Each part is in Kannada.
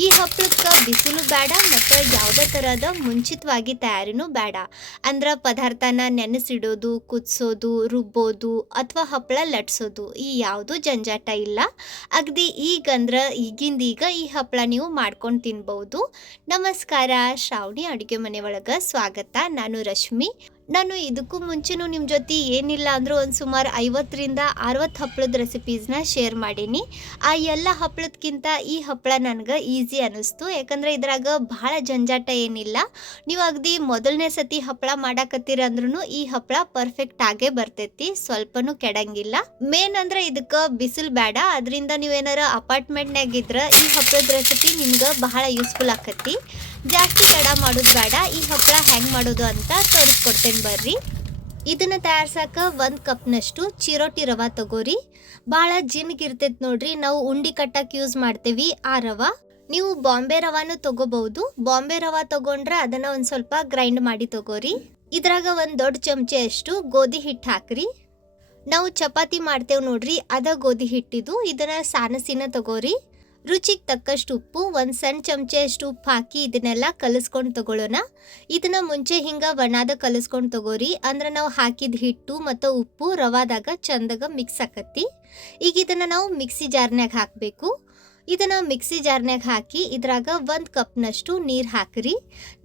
ಈ ಹಪ್ಪಳಕ್ಕೆ ಬಿಸಿಲು ಬೇಡ ಮತ್ತು ಯಾವುದೇ ಥರದ ಮುಂಚಿತವಾಗಿ ತಯಾರಿನೂ ಬೇಡ. ಅಂದ್ರೆ ಪದಾರ್ಥನ ನೆನೆಸಿಡೋದು, ಕುದಿಸೋದು, ರುಬ್ಬೋದು ಅಥವಾ ಹಪ್ಪಳ ಲಟ್ಸೋದು ಈ ಯಾವುದೂ ಜಂಜಾಟ ಇಲ್ಲ. ಅಗದಿ ಈಗಿಂದೀಗ ಈ ಹಪ್ಪಳ ನೀವು ಮಾಡ್ಕೊಂಡು ತಿನ್ಬೋದು. ನಮಸ್ಕಾರ, ಶ್ರಾವಣಿ ಅಡುಗೆ ಮನೆ ಒಳಗೆ ಸ್ವಾಗತ. ನಾನು ರಶ್ಮಿ. ನಾನು ಇದಕ್ಕೂ ಮುಂಚೆನೂ ನಿಮ್ಮ ಜೊತೆ ಏನಿಲ್ಲ ಅಂದರೂ ಒಂದು ಸುಮಾರು 50ರಿಂದ 60 ಹಪ್ಪಳದ ರೆಸಿಪೀಸ್ನ ಶೇರ್ ಮಾಡೀನಿ. ಆ ಎಲ್ಲ ಹಪ್ಪಳದಕ್ಕಿಂತ ಈ ಹಪ್ಪಳ ನನಗೆ ಈಸಿ ಅನ್ನಿಸ್ತು. ಯಾಕಂದರೆ ಇದ್ರಾಗ ಭಾಳ ಜಂಜಾಟ ಏನಿಲ್ಲ. ನೀವು ಅಗದಿ ಮೊದಲನೇ ಸತಿ ಹಪ್ಪಳ ಮಾಡಾಕತ್ತೀರ ಅಂದ್ರೂ ಈ ಹಪ್ಪಳ ಪರ್ಫೆಕ್ಟ್ ಆಗೇ ಬರ್ತೈತಿ, ಸ್ವಲ್ಪನೂ ಕೆಡಂಗಿಲ್ಲ. ಮೇನ್ ಅಂದ್ರೆ ಇದಕ್ಕೆ ಬಿಸಿಲು ಬೇಡ. ಅದರಿಂದ ನೀವೇನಾರ ಅಪಾರ್ಟ್ಮೆಂಟ್ನಾಗ ಇದ್ರೆ ಈ ಹಪ್ಪಳದ ರೆಸಿಪಿ ನಿಮ್ಗೆ ಬಹಳ ಯೂಸ್ಫುಲ್ ಆಕತಿ. ಜಾಸ್ತಿ ತಡ ಮಾಡೋದು ಬೇಡ. ಈ ಹಪ್ಪಳ ಹೆಂಗೆ ಮಾಡೋದು ಅಂತ ತೋರಿಸ್ಕೊಡ್ತೇನೆ ಬರ್ರಿ. ಇದನ್ನು ತಯಾರ್ಸಕ್ಕೆ 1 ಕಪ್ನಷ್ಟು ಚಿರೋಟಿ ರವೆ ತಗೋರಿ. ಭಾಳ ಜಿನ್ಗಿರ್ತೈತೆ ನೋಡ್ರಿ, ನಾವು ಉಂಡಿ ಕಟ್ಟಕ್ಕೆ ಯೂಸ್ ಮಾಡ್ತೇವಿ ಆ ರವೆ. ನೀವು ಬಾಂಬೆ ರವಾನು ತಗೋಬಹುದು. ಬಾಂಬೆ ರವೆ ತಗೊಂಡ್ರೆ ಅದನ್ನು ಒಂದು ಸ್ವಲ್ಪ ಗ್ರೈಂಡ್ ಮಾಡಿ ತಗೋರಿ. ಇದ್ರಾಗ ಒಂದು ದೊಡ್ಡ ಚಮಚೆ ಅಷ್ಟು ಗೋಧಿ ಹಿಟ್ಟು ಹಾಕ್ರಿ. ನಾವು ಚಪಾತಿ ಮಾಡ್ತೇವೆ ನೋಡ್ರಿ, ಅದ ಗೋಧಿ ಹಿಟ್ಟಿದು. ಇದನ್ನು ಸಾನಸಿನ ತಗೋರಿ. ರುಚಿಗೆ ತಕ್ಕಷ್ಟು ಉಪ್ಪು, ಒಂದು ಸಣ್ಣ ಚಮಚೆ ಅಷ್ಟು ಉಪ್ಪು ಹಾಕಿ ಇದನ್ನೆಲ್ಲ ಕಲಿಸ್ಕೊಂಡು ತಗೊಳ್ಳೋಣ. ಇದನ್ನ ಮುಂಚೆ ಹಿಂಗೆ ಒಣಾದ ಕಲಿಸ್ಕೊಂಡು ತಗೋರಿ. ಅಂದ್ರೆ ನಾವು ಹಾಕಿದ ಹಿಟ್ಟು ಮತ್ತು ಉಪ್ಪು ರವಾದಾಗ ಚಂದಾಗ ಮಿಕ್ಸ್ ಆಕತಿ. ಈಗ ಇದನ್ನು ನಾವು ಮಿಕ್ಸಿ ಜಾರ್ನ್ಯಾಗ ಹಾಕಬೇಕು. ಇದನ್ನು ಮಿಕ್ಸಿ ಜಾರ್ನ್ಯಾಗ ಹಾಕಿ ಇದ್ರಾಗ 1 ಕಪ್ನಷ್ಟು ನೀರು ಹಾಕ್ರಿ.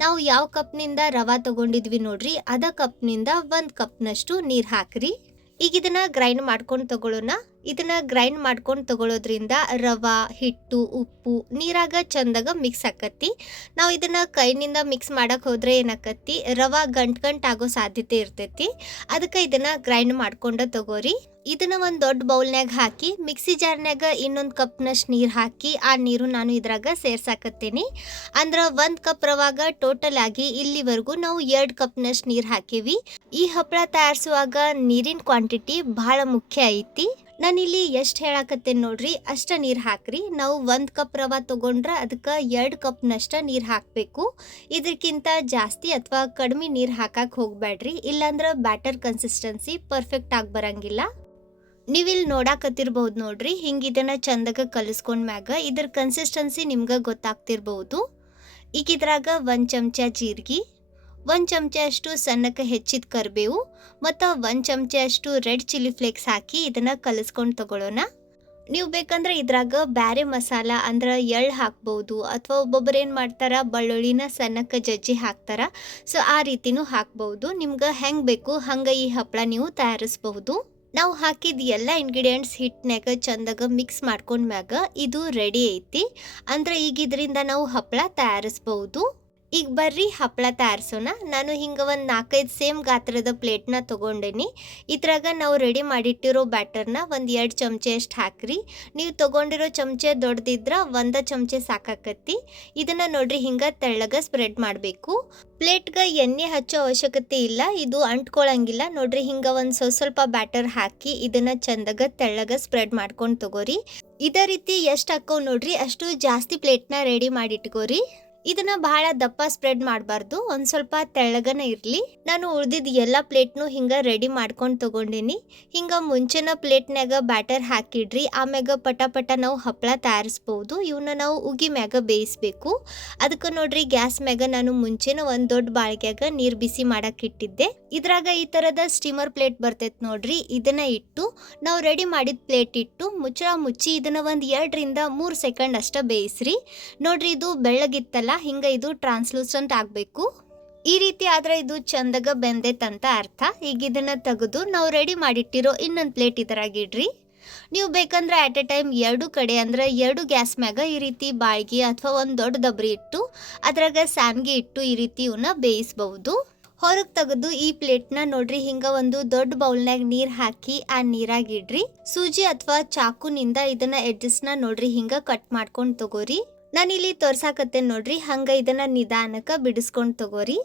ನಾವು ಯಾವ ಕಪ್ನಿಂದ ರವೆ ತಗೊಂಡಿದ್ವಿ ನೋಡ್ರಿ, ಅದ ಕಪ್ನಿಂದ 1 ಕಪ್ನಷ್ಟು ನೀರು ಹಾಕ್ರಿ. ಈಗ ಇದನ್ನ ಗ್ರೈಂಡ್ ಮಾಡ್ಕೊಂಡು ತಗೊಳ್ಳೋಣ. ಇದನ್ನ ಗ್ರೈಂಡ್ ಮಾಡ್ಕೊಂಡು ತಗೊಳ್ಳೋದ್ರಿಂದ ರವೆ, ಹಿಟ್ಟು, ಉಪ್ಪು ನೀರಾಗ ಚಂದಾಗ ಮಿಕ್ಸ್ ಆಕತಿ. ನಾವು ಇದನ್ನ ಕೈನಿಂದ ಮಿಕ್ಸ್ ಮಾಡಕ್ಕೆ ಹೋದ್ರೆ ಏನಾಕತಿ, ರವೆ ಗಂಟು ಆಗೋ ಸಾಧ್ಯತೆ ಇರ್ತೈತಿ. ಅದಕ್ಕೆ ಇದನ್ನ ಗ್ರೈಂಡ್ ಮಾಡ್ಕೊಂಡು ತಗೋರಿ. ಇದನ್ನ ಒಂದು ದೊಡ್ಡ ಬೌಲ್ನಾಗ ಹಾಕಿ ಮಿಕ್ಸಿ ಜಾರ್ನ್ಯಾಗ ಇನ್ನೊಂದು ಕಪ್ನಷ್ಟು ನೀರು ಹಾಕಿ ಆ ನೀರು ನಾನು ಇದ್ರಾಗ ಸೇರ್ಸಾಕತ್ತೇನಿ. ಅಂದ್ರೆ 1 ಕಪ್ ರವಾಗ ಟೋಟಲ್ ಆಗಿ ಇಲ್ಲಿವರೆಗೂ ನಾವು 2 ಕಪ್ನಷ್ಟು ನೀರು ಹಾಕೀವಿ. ಈ ಹಪ್ಪಳ ತಯಾರಿಸುವಾಗ ನೀರಿನ ಕ್ವಾಂಟಿಟಿ ಭಾಳ ಮುಖ್ಯ ಐತಿ. ನಾನಿಲ್ಲಿ ಎಷ್ಟು ಹೇಳಾಕತ್ತೇನೆ ನೋಡ್ರಿ, ಅಷ್ಟ ನೀರು ಹಾಕ್ರಿ. ನಾವು 1 ಕಪ್ ರವೆ ತೊಗೊಂಡ್ರೆ ಅದಕ್ಕೆ 2 ಕಪ್ನಷ್ಟ ನೀರು ಹಾಕಬೇಕು. ಇದಕ್ಕಿಂತ ಜಾಸ್ತಿ ಅಥವಾ ಕಡಿಮೆ ನೀರು ಹಾಕಕ್ಕೆ ಹೋಗಬೇಡ್ರಿ, ಇಲ್ಲಾಂದ್ರೆ ಬ್ಯಾಟರ್ ಕನ್ಸಿಸ್ಟೆನ್ಸಿ ಪರ್ಫೆಕ್ಟ್ ಆಗಿ ಬರಂಗಿಲ್ಲ. ನೀವಿಲ್ಲಿ ನೋಡಾಕತ್ತಿರ್ಬಹುದು ನೋಡ್ರಿ, ಹಿಂಗೆ ಇದನ್ನು ಚಂದಾಗ ಕಲಿಸ್ಕೊಂಡ್ಮ್ಯಾಗ ಇದ್ರ ಕನ್ಸಿಸ್ಟೆನ್ಸಿ ನಿಮ್ಗೆ ಗೊತ್ತಾಗ್ತಿರ್ಬಹುದು. ಈಗ ಇದ್ರಾಗ 1 ಚಮಚ ಜೀರಿಗೆ, 1 ಚಮಚ ಅಷ್ಟು ಸಣ್ಣಕ್ಕೆ ಹೆಚ್ಚಿದ ಕರಿಬೇವು ಮತ್ತು 1 ಚಮಚ ಅಷ್ಟು ರೆಡ್ ಚಿಲ್ಲಿ ಫ್ಲೇಕ್ಸ್ ಹಾಕಿ ಇದನ್ನು ಕಲಿಸ್ಕೊಂಡು ತಗೊಳ್ಳೋಣ. ನೀವು ಬೇಕಂದ್ರೆ ಇದ್ರಾಗ ಬೇರೆ ಮಸಾಲ ಅಂದ್ರೆ ಎಳ್ಳು ಹಾಕ್ಬೋದು, ಅಥವಾ ಒಬ್ಬೊಬ್ಬರು ಏನು ಮಾಡ್ತಾರ ಬೆಳ್ಳುಳ್ಳಿನ ಸಣ್ಣಕ್ಕೆ ಜಜ್ಜಿ ಹಾಕ್ತಾರ. ಸೊ ಆ ರೀತಿನೂ ಹಾಕ್ಬೋದು. ನಿಮ್ಗೆ ಹೆಂಗೆ ಬೇಕು ಹಂಗೆ ಈ ಹಪ್ಪಳ ನೀವು ತಯಾರಿಸ್ಬಹುದು. ನಾವು ಹಾಕಿದ ಎಲ್ಲ ಇಂಗ್ರೀಡಿಯೆಂಟ್ಸ್ ಹಿಟ್ಟಿನಾಗ ಚಂದಾಗ ಮಿಕ್ಸ್ ಮಾಡ್ಕೊಂಡ್ಮ್ಯಾಗ ಇದು ರೆಡಿ ಐತಿ. ಅಂದ್ರೆ ಈಗ ಇದರಿಂದ ನಾವು ಹಪ್ಪಳ ತಯಾರಿಸ್ಬಹುದು. ಈಗ ಬರ್ರಿ ಹಪ್ಪಳ ತಯಾರಿಸೋಣ. ನಾನು ಹಿಂಗೆ ಒಂದು 4-5 ಸೇಮ್ ಗಾತ್ರದ ಪ್ಲೇಟ್ನ ತೊಗೊಂಡೇನಿ. ಇದ್ರಾಗ ನಾವು ರೆಡಿ ಮಾಡಿಟ್ಟಿರೋ ಬ್ಯಾಟರ್ನ ಒಂದು 2 ಚಮಚೆ ಅಷ್ಟು ಹಾಕ್ರಿ. ನೀವು ತೊಗೊಂಡಿರೋ ಚಮಚೆ ದೊಡ್ಡದಿದ್ರೆ 1 ಚಮಚೆ ಸಾಕಾಕತ್ತಿ. ಇದನ್ನು ನೋಡ್ರಿ ಹಿಂಗೆ ತೆಳ್ಳಗೆ ಸ್ಪ್ರೆಡ್ ಮಾಡಬೇಕು. ಪ್ಲೇಟ್ಗೆ ಎಣ್ಣೆ ಹಚ್ಚೋ ಅವಶ್ಯಕತೆ ಇಲ್ಲ, ಇದು ಅಂಟ್ಕೊಳಂಗಿಲ್ಲ. ನೋಡ್ರಿ ಹಿಂಗೆ ಒಂದು ಸ್ವಲ್ಪ ಬ್ಯಾಟರ್ ಹಾಕಿ ಇದನ್ನು ಚಂದಾಗ ತೆಳ್ಳಗೆ ಸ್ಪ್ರೆಡ್ ಮಾಡ್ಕೊಂಡು ತಗೋರಿ. ಇದೇ ರೀತಿ ಎಷ್ಟು ಹಾಕೋ ನೋಡ್ರಿ ಅಷ್ಟು ಜಾಸ್ತಿ ಪ್ಲೇಟ್ನ ರೆಡಿ ಮಾಡಿಟ್ಕೋರಿ. ಇದನ್ನ ಬಹಳ ದಪ್ಪ ಸ್ಪ್ರೆಡ್ ಮಾಡಬಾರ್ದು, ಒಂದು ಸ್ವಲ್ಪ ತೆಳ್ಳಗನ ಇರಲಿ. ನಾನು ಉಳಿದಿದ್ದ ಎಲ್ಲ ಪ್ಲೇಟ್ನು ಹಿಂಗೆ ರೆಡಿ ಮಾಡ್ಕೊಂಡು ತೊಗೊಂಡಿನಿ. ಹಿಂಗೆ ಮುಂಚೆನ ಪ್ಲೇಟ್ನಾಗ ಬ್ಯಾಟರ್ ಹಾಕಿಡ್ರಿ, ಆಮ್ಯಾಗ ಪಟ ನಾವು ಹಪ್ಪಳ ತಯಾರಿಸ್ಬೋದು. ಇವನ್ನ ನಾವು ಉಗಿ ಮ್ಯಾಗ ಬೇಯಿಸ್ಬೇಕು. ಅದಕ್ಕೆ ನೋಡ್ರಿ ಗ್ಯಾಸ್ ಮ್ಯಾಗ ನಾನು ಮುಂಚೆನ ಒಂದು ದೊಡ್ಡ ಬಾಳಿಗೆಯಾಗ ನೀರು ಬಿಸಿ ಮಾಡಕ್ಕೆ ಇಟ್ಟಿದ್ದೆ. ಇದ್ರಾಗ ಈ ಥರದ ಸ್ಟೀಮರ್ ಪ್ಲೇಟ್ ಬರ್ತೈತೆ ನೋಡ್ರಿ, ಇದನ್ನ ಇಟ್ಟು ನಾವು ರೆಡಿ ಮಾಡಿದ ಪ್ಲೇಟ್ ಇಟ್ಟು ಮುಚ್ಚಳ ಮುಚ್ಚಿ ಇದನ್ನ ಒಂದು 2ರಿಂದ 3 ಸೆಕೆಂಡ್ ಅಷ್ಟ ಬೇಯಿಸ್ರಿ. ನೋಡ್ರಿ ಇದು ಬೆಳ್ಳಗಿತ್ತಲ್ಲ, ಹಿಂಗೆ ಇದು ಟ್ರಾನ್ಸ್ಲೂಸೆಂಟ್ ಆಗಬೇಕು. ಈ ರೀತಿ ಆದ್ರೆ ಇದು ಚಂದಾಗ ಬೆಂದೈತಂತ ಅರ್ಥ. ಈಗ ಇದನ್ನ ತೆಗೆದು ನಾವು ರೆಡಿ ಮಾಡಿಟ್ಟಿರೋ ಇನ್ನೊಂದು ಪ್ಲೇಟ್ ಇದರಾಗಿಡ್ರಿ. ನೀವು ಬೇಕಂದ್ರೆ ಅಟ್ ಎ ಟೈಮ್ 2 ಕಡೆ ಅಂದ್ರೆ 2 ಗ್ಯಾಸ್ ಮ್ಯಾಗ ಈ ರೀತಿ ಬಾಳ್ಗಿ ಅಥವಾ ಒಂದು ದೊಡ್ಡ ದಬ್ರಿ ಇಟ್ಟು ಅದ್ರಾಗ ಸ್ಯಾಮ್ಗೆ ಇಟ್ಟು ಈ ರೀತಿ ಇವನ್ನ ಬೇಯಿಸ್ಬಹುದು. ಹೊರಗೆ ತೆಗೆದು ಈ ಪ್ಲೇಟ್ನ ನೋಡ್ರಿ ಹಿಂಗೆ ಒಂದು ದೊಡ್ಡ ಬೌಲ್ನಾಗ ನೀರು ಹಾಕಿ ಆ ನೀರಾಗಿಡ್ರಿ. ಸೂಜಿ ಅಥವಾ ಚಾಕುನಿಂದ ಇದನ್ನ ಎಡ್ಜಸ್ನ ನೋಡ್ರಿ ಹಿಂಗೆ ಕಟ್ ಮಾಡ್ಕೊಂಡು ತಗೋರಿ. ನಾನಿಲ್ಲಿ ತೋರ್ಸಾಕತ್ತೇನೆ ನೋಡ್ರಿ, ಹಂಗೆ ಇದನ್ನ ನಿಧಾನಕ್ಕೆ ಬಿಡಿಸ್ಕೊಂಡು ತಗೋರಿ.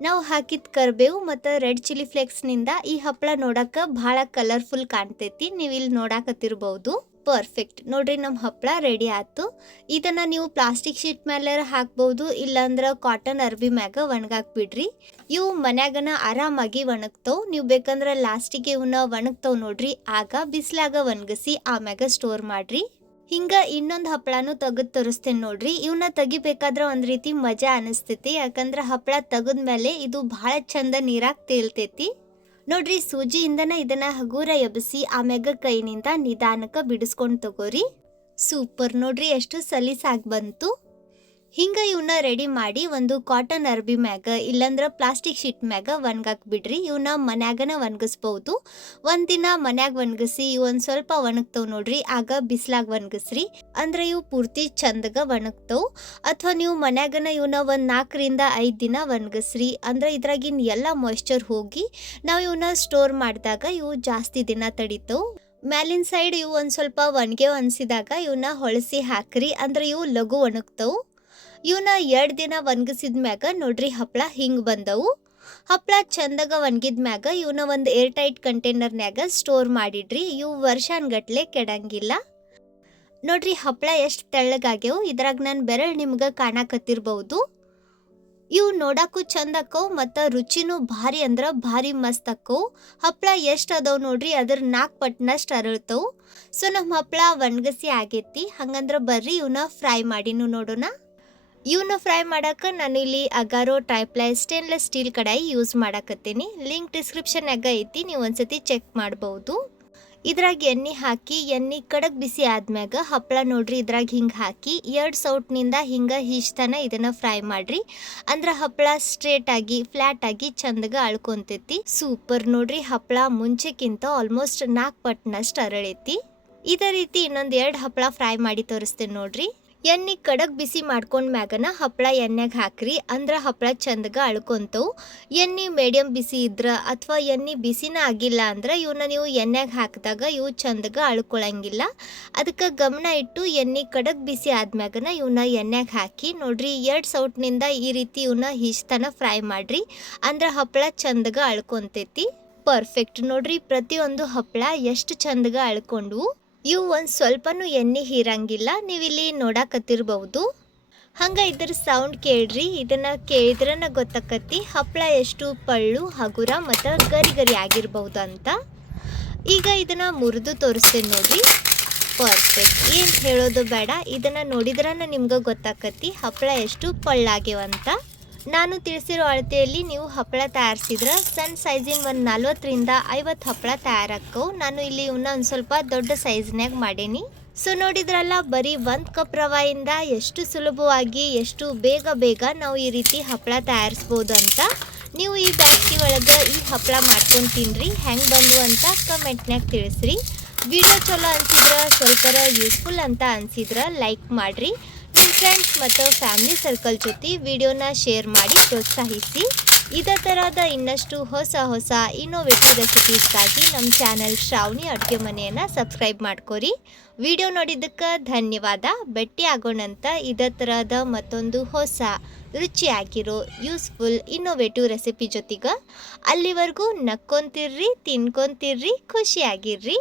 ನಾವು ಹಾಕಿದ ಕರಿಬೇವು ಮತ್ತು ರೆಡ್ ಚಿಲ್ಲಿ ಫ್ಲೇಕ್ಸ್ನಿಂದ ಈ ಹಪ್ಪಳ ನೋಡಕ್ಕೆ ಭಾಳ ಕಲರ್ಫುಲ್ ಕಾಣ್ತೈತಿ. ನೀವು ಇಲ್ಲಿ ನೋಡಾಕತ್ತಿರ್ಬೋದು. ಪರ್ಫೆಕ್ಟ್ ನೋಡ್ರಿ, ನಮ್ಮ ಹಪ್ಪಳ ರೆಡಿ ಆಯ್ತು. ಇದನ್ನು ನೀವು ಪ್ಲಾಸ್ಟಿಕ್ ಶೀಟ್ ಮೇಲೆ ಹಾಕ್ಬೋದು, ಇಲ್ಲಾಂದ್ರೆ ಕಾಟನ್ ಅರ್ಬಿ ಮ್ಯಾಗ ಒಣಗಾಕ್ಬಿಡ್ರಿ. ಇವು ಮನ್ಯಾಗನ ಆರಾಮಾಗಿ ಒಣಗ್ತಾವ್. ನೀವು ಬೇಕಂದ್ರೆ ಲಾಸ್ಟಿಗೆ ಇವನ್ನ ಒಣಗ್ತಾವ್ ನೋಡ್ರಿ, ಆಗ ಬಿಸಿಲಾಗ ಒಣಗಿಸಿ ಆಮ್ಯಾಗ ಸ್ಟೋರ್ ಮಾಡ್ರಿ. ಹಿಂಗ ಇನ್ನೊಂದು ಹಪ್ಪಳನು ತೆಗೆದು ತೋರಿಸ್ತೇನೆ ನೋಡ್ರಿ. ಇವನ್ನ ತೆಗಿಬೇಕಾದ್ರೆ ಒಂದು ರೀತಿ ಮಜಾ ಅನಿಸ್ತೈತಿ, ಯಾಕಂದ್ರೆ ಹಪ್ಪಳ ತೆಗೆದ್ಮೇಲೆ ಇದು ಭಾಳ ಚಂದ ನೀರಾಗ ತೇಲ್ತೈತಿ ನೋಡ್ರಿ. ಸೂಜಿಯಿಂದನ ಇದನ್ನ ಹಗೂರ ಎಬ್ಬಿಸಿ ಆಮ್ಯಾಗ ಕೈನಿಂದ ನಿಧಾನಕ್ಕೆ ಬಿಡಿಸ್ಕೊಂಡು ತಗೋರಿ. ಸೂಪರ್ ನೋಡ್ರಿ, ಎಷ್ಟು ಸಲೀಸಾಗಿ ಬಂತು. ಹಿಂಗೆ ಇವನ್ನ ರೆಡಿ ಮಾಡಿ ಒಂದು ಕಾಟನ್ ಅರ್ಬಿ ಮ್ಯಾಗ ಇಲ್ಲಂದ್ರೆ ಪ್ಲಾಸ್ಟಿಕ್ ಶೀಟ್ ಮ್ಯಾಗ ಒಣಗಾಕ್ ಬಿಡ್ರಿ. ಇವನ್ನ ಮನ್ಯಾಗನ ಒಣಗಿಸ್ಬೋದು. ಒಂದಿನ ಮನ್ಯಾಗ ಒಣಗಿಸಿ ಒಂದು ಸ್ವಲ್ಪ ಒಣಗ್ತವ್ ನೋಡ್ರಿ, ಆಗ ಬಿಸ್ಲಾಗ ಒಣಗಿಸ್ರಿ. ಅಂದ್ರೆ ಇವು ಪೂರ್ತಿ ಚಂದಗ ಒಣಗ್ತವ್. ಅಥವಾ ನೀವು ಮನ್ಯಾಗನ ಇವನ್ನ ಒಂದು 4 ರಿಂದ 5 ದಿನ ಒಣಗಿಸ್ರಿ. ಅಂದ್ರೆ ಇದ್ರಾಗಿನ ಎಲ್ಲ ಮಾಯ್ಶ್ಚರ್ ಹೋಗಿ ನಾವು ಇವನ್ನ ಸ್ಟೋರ್ ಮಾಡಿದಾಗ ಇವು ಜಾಸ್ತಿ ದಿನ ತಡಿತವ್. ಮ್ಯಾಲಿನ ಸೈಡ್ ಇವು ಒಂದು ಸ್ವಲ್ಪ ಒಣಗೆ ಅನ್ಸಿದಾಗ ಇವನ್ನ ಹೊಳಸಿ ಹಾಕ್ರಿ, ಅಂದ್ರೆ ಇವು ಲಘು ಒಣಗ್ತವ್. ಇವನ್ನ 2 ದಿನ ಒಣಗಿಸಿದ ಮ್ಯಾಗ ನೋಡ್ರಿ ಹಪ್ಪಳ ಹಿಂಗೆ ಬಂದವು. ಹಪ್ಪಳ ಚಂದಾಗ ಒಣಗಿದ ಮ್ಯಾಗ ಇವನ್ನ ಒಂದು ಏರ್ ಟೈಟ್ ಕಂಟೈನರ್ನ್ಯಾಗ ಸ್ಟೋರ್ ಮಾಡಿಡ್ರಿ. ಇವು ವರ್ಷಾನ್ಗಟ್ಲೆ ಕೆಡಂಗಿಲ್ಲ. ನೋಡ್ರಿ ಹಪ್ಪಳ ಎಷ್ಟು ತೆಳ್ಳಗಾಗ್ಯವು. ಇದ್ರಾಗ ನಾನು ಬೆರಳು ನಿಮ್ಗೆ ಕಾಣಕತ್ತಿರ್ಬಹುದು. ಇವು ನೋಡಕ್ಕೂ ಚಂದ ಅಕ್ಕವು ಮತ್ತು ರುಚಿನೂ ಭಾರಿ ಅಂದ್ರೆ ಭಾರಿ ಮಸ್ತ್ ಅಕ್ಕವು. ಹಪ್ಪಳ ಎಷ್ಟು ಅದಾವು ನೋಡ್ರಿ, ಅದ್ರ 4 ಪಟ್ನಷ್ಟು ಅರಳ್ತವು. ಸೊ ನಮ್ಮ ಹಪ್ಪಳ ಒಣಗಿಸಿ ಆಗೈತಿ. ಹಂಗಂದ್ರೆ ಬರ್ರಿ ಇವನ್ನ ಫ್ರೈ ಮಾಡಿನೂ ನೋಡೋಣ. ಇವನ್ನ ಫ್ರೈ ಮಾಡಕ್ಕೆ ನಾನು ಇಲ್ಲಿ ಅಗಾರೋ ಟ್ರೈಪ್ಲೈ ಸ್ಟೇನ್ಲೆಸ್ ಸ್ಟೀಲ್ ಕಡಾಯಿ ಯೂಸ್ ಮಾಡಕತ್ತೀನಿ. ಲಿಂಕ್ ಡಿಸ್ಕ್ರಿಪ್ಷನ್ಯಾಗ ಐತಿ, ನೀವು ಒಂದ್ಸತಿ ಚೆಕ್ ಮಾಡ್ಬೋದು. ಇದ್ರಾಗ ಎಣ್ಣೆ ಹಾಕಿ ಎಣ್ಣೆ ಕಡಕ್ ಬಿಸಿ ಆದ್ಮ್ಯಾಗ ಹಪ್ಪಳ ನೋಡ್ರಿ ಇದ್ರಾಗ ಹಿಂಗೆ ಹಾಕಿ 2 ಸೌಟ್ನಿಂದ ಹಿಂಗೆ ಹೀಚ್ತಾನ ಇದನ್ನ ಫ್ರೈ ಮಾಡ್ರಿ. ಅಂದ್ರೆ ಹಪ್ಪಳ ಸ್ಟ್ರೇಟ್ ಆಗಿ ಫ್ಲಾಟ್ ಆಗಿ ಚಂದಗ ಅಳ್ಕೊಂತೈತಿ. ಸೂಪರ್ ನೋಡ್ರಿ, ಹಪ್ಪಳ ಮುಂಚೆಕ್ಕಿಂತ ಆಲ್ಮೋಸ್ಟ್ 4 ಪಟ್ನಷ್ಟು ಅರಳೈತಿ. ಇದೇ ರೀತಿ ಇನ್ನೊಂದು 2 ಹಪ್ಪಳ ಫ್ರೈ ಮಾಡಿ ತೋರಿಸ್ತೇನೆ ನೋಡ್ರಿ. ಎಣ್ಣೆ ಕಡಕ್ ಬಿಸಿ ಮಾಡ್ಕೊಂಡ್ ಮ್ಯಾಗನ ಹಪ್ಪಳ ಎಣ್ಣೆಗೆ ಹಾಕ್ರಿ. ಅಂದ್ರೆ ಹಪ್ಪಳ ಚಂದಗ ಅಳ್ಕೊಂತವು. ಎಣ್ಣೆ ಮೀಡಿಯಂ ಬಿಸಿ ಇದ್ರ ಅಥವಾ ಎಣ್ಣೆ ಬಿಸಿನ ಆಗಿಲ್ಲ ಅಂದ್ರೆ ಇವನ್ನ ನೀವು ಎಣ್ಣೆಗೆ ಹಾಕಿದಾಗ ಇವು ಚಂದಗ ಅಳ್ಕೊಳಂಗಿಲ್ಲ. ಅದಕ್ಕೆ ಗಮನ ಇಟ್ಟು ಎಣ್ಣೆ ಕಡಕ್ ಬಿಸಿ ಆದ್ಮ್ಯಾಗನ ಇವನ್ನ ಎಣ್ಣೆಗೆ ಹಾಕಿ ನೋಡ್ರಿ 2 ಸೌಟ್ನಿಂದ ಈ ರೀತಿ ಇವನ್ನ ಹಿಚ್ತನ ಫ್ರೈ ಮಾಡ್ರಿ. ಅಂದ್ರೆ ಹಪ್ಪಳ ಚಂದಗ ಅಳ್ಕೊಂತೈತಿ. ಪರ್ಫೆಕ್ಟ್ ನೋಡ್ರಿ, ಪ್ರತಿಯೊಂದು ಹಪ್ಪಳ ಎಷ್ಟು ಚಂದಗ ಅಳ್ಕೊಂಡ್ವು. ಇವು ಒಂದು ಸ್ವಲ್ಪನೂ ಎಣ್ಣೆ ಹೀರಂಗಿಲ್ಲ, ನೀವಿಲ್ಲಿ ನೋಡಕತ್ತಿರ್ಬಹುದು. ಹಂಗೆ ಇದ್ರ ಸೌಂಡ್ ಕೇಳ್ರಿ. ಇದನ್ನ ಕೇಳಿದ್ರನ ಗೊತ್ತಾಕತಿ ಹಪ್ಪಳ ಎಷ್ಟು ಪಳ್ಳು ಹಗುರ ಮತ್ತು ಗರಿ ಗರಿ ಆಗಿರ್ಬಹುದು ಅಂತ. ಈಗ ಇದನ್ನ ಮುರಿದು ತೋರಿಸ್ತೇನೆ ನೋಡ್ರಿ. ಪರ್ಫೆಕ್ಟ್, ಏನು ಹೇಳೋದು ಬೇಡ, ಇದನ್ನ ನೋಡಿದ್ರನ ನಿಮ್ಗೆ ಗೊತ್ತಾಕತಿ ಹಪ್ಪಳ ಎಷ್ಟು ಪಳ್ಳಾಗ್ಯವಂತ. ನಾನು ತಿಳಿಸಿರೋ ಅಳತೆಯಲ್ಲಿ ನೀವು ಹಪ್ಪಳ ತಯಾರಿಸಿದ್ರೆ ಸಣ್ಣ ಸೈಜಿನ ಒಂದು 40 ರಿಂದ 50 ಹಪ್ಪಳ ತಯಾರಾಕ್ಕವು. ನಾನು ಇಲ್ಲಿ ಇವನ್ನ ಒಂದು ಸ್ವಲ್ಪ ದೊಡ್ಡ ಸೈಜ್ನಾಗ ಮಾಡೀನಿ. ಸೊ ನೋಡಿದ್ರಲ್ಲ, ಬರೀ 1 ಕಪ್ ರವೆಯಿಂದ ಎಷ್ಟು ಸುಲಭವಾಗಿ ಎಷ್ಟು ಬೇಗ ನಾವು ಈ ರೀತಿ ಹಪ್ಪಳ ತಯಾರಿಸ್ಬೋದು ಅಂತ. ನೀವು ಈ ಬ್ಯಾಸ್ಗಿ ಒಳಗೆ ಈ ಹಪ್ಪಳ ಮಾಡ್ಕೊಂಡು ತಿನ್ರಿ. ಹೆಂಗೆ ಬಂದು ಅಂತ ಕಮೆಂಟ್ನಾಗ ತಿಳಿಸ್ರಿ. ವಿಡಿಯೋ ಚಲೋ ಅನ್ಸಿದ್ರೆ ಸ್ವಲ್ಪರ ಯೂಸ್ಫುಲ್ ಅಂತ ಅನ್ಸಿದ್ರೆ ಲೈಕ್ ಮಾಡಿರಿ. ನಿಮ್ಮ ಫ್ರೆಂಡ್ಸ್ ಮತ್ತು ಫ್ಯಾಮಿಲಿ ಸರ್ಕಲ್ ಜೊತೆ ವಿಡಿಯೋನ ಶೇರ್ ಮಾಡಿ ಪ್ರೋತ್ಸಾಹಿಸಿ. ಇದೇ ಥರದ ಇನ್ನಷ್ಟು ಹೊಸ ಇನ್ನೋವೇಟಿವ್ ರೆಸಿಪೀಸ್ಗಾಗಿ ನಮ್ಮ ಚಾನಲ್ ಶ್ರಾವಣಿ ಅಡುಗೆ ಮನೆಯನ್ನು ಸಬ್ಸ್ಕ್ರೈಬ್ ಮಾಡ್ಕೊರಿ. ವಿಡಿಯೋ ನೋಡಿದ್ದಕ್ಕೆ ಧನ್ಯವಾದ. ಭೇಟಿ ಆಗೋಣಂತ ಇದೇ ಥರದ ಮತ್ತೊಂದು ಹೊಸ ರುಚಿಯಾಗಿರೋ ಯೂಸ್ಫುಲ್ ಇನ್ನೋವೇಟಿವ್ ರೆಸಿಪಿ ಜೊತೆಗೆ. ಅಲ್ಲಿವರೆಗೂ ನಕ್ಕೊಂತಿರ್ರಿ, ತಿನ್ಕೊಂತಿರ್ರಿ, ಖುಷಿಯಾಗಿರ್ರಿ.